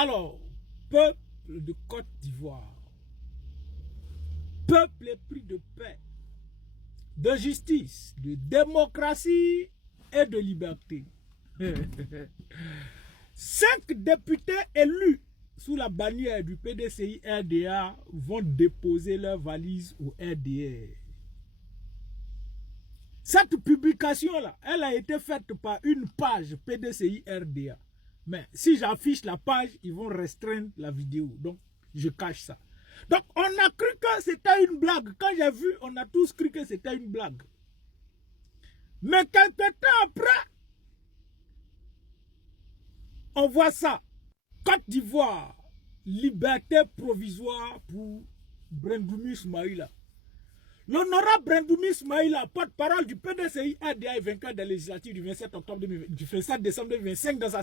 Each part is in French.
Alors, peuple de Côte d'Ivoire, peuple épris de paix, de justice, de démocratie et de liberté. 5 députés élus sous la bannière du PDCI RDA vont déposer leurs valises au RDR. Cette publication-là, elle a été faite par une page PDCI RDA. Mais si j'affiche la page, ils vont restreindre la vidéo. Donc, je cache ça. Donc, on a cru que c'était une blague. Quand j'ai vu, on a tous cru que c'était une blague. Mais quelques temps après, on voit ça. Côte d'Ivoire, liberté provisoire pour Brendoumi Soumaïla. L'honorable Brendoumi Soumaïla, porte-parole du PDCI RDA et vainqueur des législatives du 27 décembre 2025 dans sa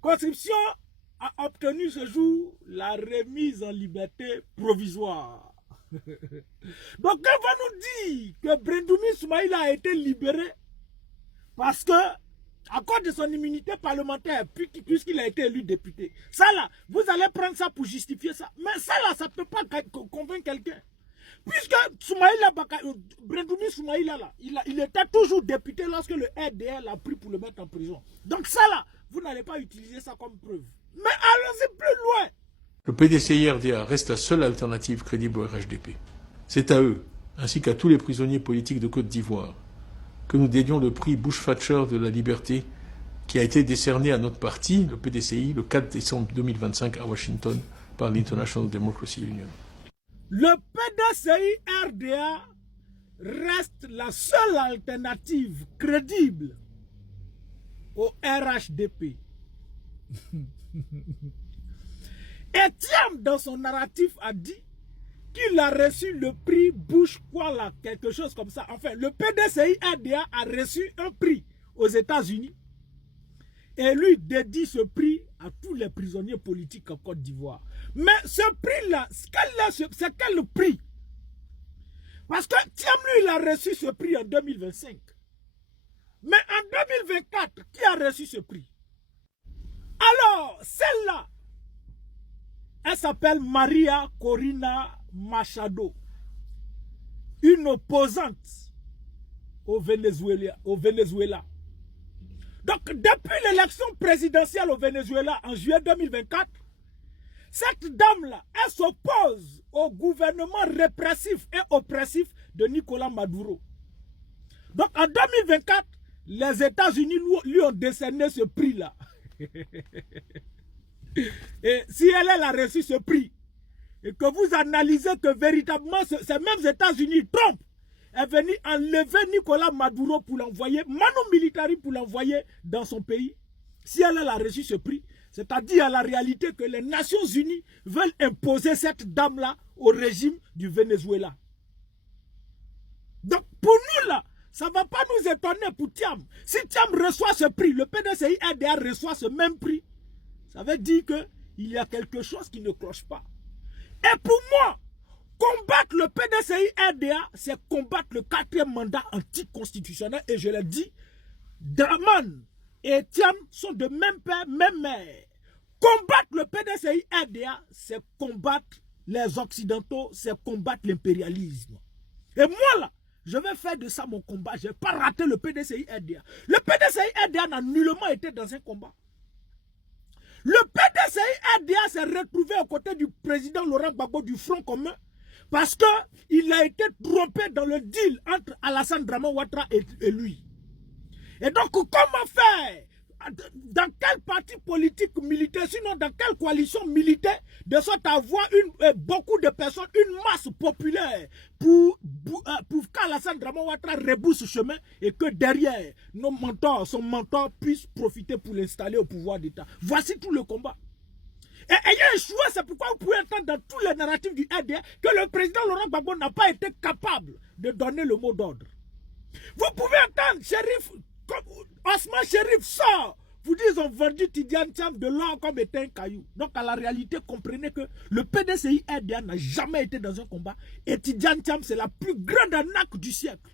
conscription a obtenu ce jour la remise en liberté provisoire. Donc, on va nous dire que Brendoumi Soumaïla a été libéré parce que, à cause de son immunité parlementaire, puisqu'il a été élu député. Ça là, vous allez prendre ça pour justifier ça. Mais ça là, ça ne peut pas convaincre quelqu'un. Puisque Brendoumi Soumaïla là, il était toujours député lorsque le RDR l'a pris pour le mettre en prison. Donc ça là, vous n'allez pas utiliser ça comme preuve. Mais allons-y plus loin. Le PDCI-RDA reste la seule alternative crédible au RHDP. C'est à eux, ainsi qu'à tous les prisonniers politiques de Côte d'Ivoire, que nous dédions le prix Bush-Thatcher de la liberté qui a été décerné à notre parti, le PDCI, le 4 décembre 2025 à Washington par l'International Democracy Union. Le PDCI-RDA reste la seule alternative crédible au RHDP. Etienne, dans son narratif, a dit qu'il a reçu le prix Bush, quoi quelque chose comme ça. Enfin, le PDCI-RDA a reçu un prix aux États-Unis et lui dédie ce prix à tous les prisonniers politiques en Côte d'Ivoire. Mais ce prix-là, c'est quel prix? Parce que Thiam, lui, il a reçu ce prix en 2025. Mais en 2024, qui a reçu ce prix? Alors, celle-là, elle s'appelle Maria Corina Machado, une opposante au Venezuela. Donc, depuis l'élection présidentielle au Venezuela en juillet 2024, cette dame-là, elle s'oppose au gouvernement répressif et oppressif de Nicolás Maduro. Donc, en 2024, les États-Unis lui ont décerné ce prix-là. Et si elle a reçu ce prix, et que vous analysez que véritablement ces mêmes États-Unis, Trump, est venu enlever Nicolás Maduro pour l'envoyer, Manu Militari pour l'envoyer dans son pays, si elle a reçu ce prix, c'est-à-dire à la réalité que les Nations Unies veulent imposer cette dame-là au régime du Venezuela. Donc pour nous là, ça ne va pas nous étonner pour Thiam. Si Thiam reçoit ce prix, le PDCI-RDA reçoit ce même prix, ça veut dire qu'il y a quelque chose qui ne cloche pas. Et pour moi, combattre le PDCI-RDA, c'est combattre le 4e mandat anticonstitutionnel. Et je l'ai dit, Draman et Thiam sont de même père, même mère. Combattre le PDCI-RDA, c'est combattre les Occidentaux, c'est combattre l'impérialisme. Et moi là, je vais faire de ça mon combat. Je ne vais pas rater le PDCI-RDA. Le PDCI-RDA n'a nullement été dans un combat. Le PDCI-RDA s'est retrouvé aux côtés du président Laurent Gbagbo du Front commun parce qu'il a été trompé dans le deal entre Alassane Draman Ouattara et lui. Et donc, comment faire? Dans quel parti politique militaire, sinon dans quelle coalition militaire, de sorte à avoir beaucoup de personnes, une masse populaire pour qu'Alassane Draman Ouattara rebousse ce chemin et que derrière, son mentor puisse profiter pour l'installer au pouvoir d'État. Voici tout le combat. Et ayant échoué, c'est pourquoi vous pouvez entendre dans tous les narratifs du RDA que le président Laurent Gbagbo n'a pas été capable de donner le mot d'ordre. Vous pouvez entendre Osman Chérif sort, vous dites ont vendu Tidjane Thiam de l'or comme étant un caillou. Donc à la réalité, comprenez que le PDCI-RDA n'a jamais été dans un combat et Tidjane Thiam c'est la plus grande arnaque du siècle.